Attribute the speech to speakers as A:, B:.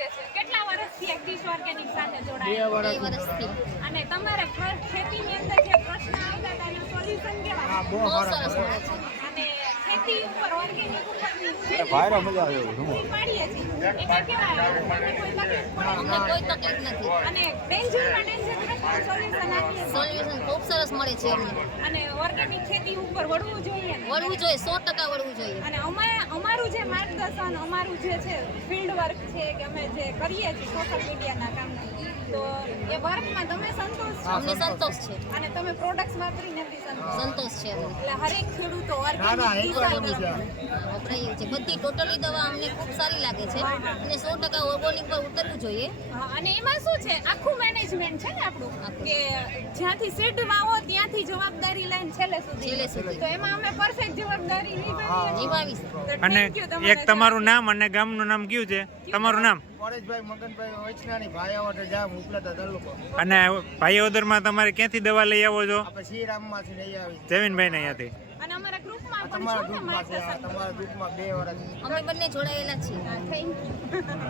A: છે. કેટલા વર્ષથી એક્ટિસ ઓર્ગેનિક સાથે જોડાયા?
B: 2 વર્ષથી.
A: અને તમારે ખેતીની અંદર જે પ્રશ્ન આવતા હતા એનું સોલ્યુશન કેવા?
B: બહુ સરસ મળે છે.
A: અને ખેતી ઉપર ઓર્ગેનિક ઉપર
C: ભાઈરો મજા આવે એવું
A: પાડીએ છીએ એમાં કેવા તમને કોઈ તકલીફ પડે?
B: અમને કોઈ તકલીફ નથી.
A: અને ડેન્જરમાં ડેન્જર સોલ્યુશન આપીએ છીએ.
B: સોલ્યુશન ખૂબ સરસ મળે છે અમને.
A: અને ઓર્ગેનિક ખેતી ઉપર વળવું જોઈએ ને?
B: વળવું જોઈએ, 100% વળવું જોઈએ.
A: અને અમારું જે માર્ગદર્શન અમારું જે છે ફિલ્ડ વર્ક છે કે અમે જે કરીએ છીએ સોશિયલ મીડિયાના કામ તો એ વર્કમાં તમે સંતોષ છો?
B: અમને સંતોષ છે.
A: અને તમે પ્રોડક્ટ્સ વાપરીને બી
B: સંતોષ છે અમને.
A: એટલે હરેક ખેડૂતો ઓર્ગેનિક
B: વપરાય છે બધી ટોટલી દવા અમને ખૂબ સારી લાગે છે અને 100% ઓર્ગેનિક પર ઉતરવું જોઈએ.
A: અને એમાં શું છે આખું મેનેજમેન્ટ છે ને આપણું કે જ્યાંથી સીડ વાવો ત્યાંથી જવાબદારી લઈને છેલ્લે સુધી તો એમાં અમે પરફેક્ટ જવાબદારી
B: નિભાવીશું.
D: અને એક તમારું નામ અને ગામનું નામ કયું છે? તમારું નામ?
C: પરેશભાઈ મગનભાઈ વૈષ્ણાની ભાયાવટ જામ ઉપલબ્ધ તાલુકો.
D: અને ભાઈઓદરમાં તમારે ક્યાંથી દવા લઈ આવો છો?
C: આપણે શ્રીરામમાંથી લઈ આવી.
D: જમીનભાઈ ને અહીંયાથી.
A: અને અમારા ગ્રુપમાં પણ
C: તમારા
A: છો ને
C: ગ્રુપમાં છે,
A: માર્ગદર્શન
C: તમારા ગ્રુપમાં 2 વર્ષ
B: અમે બંને જોડાયેલા છીએ.
A: Thank you.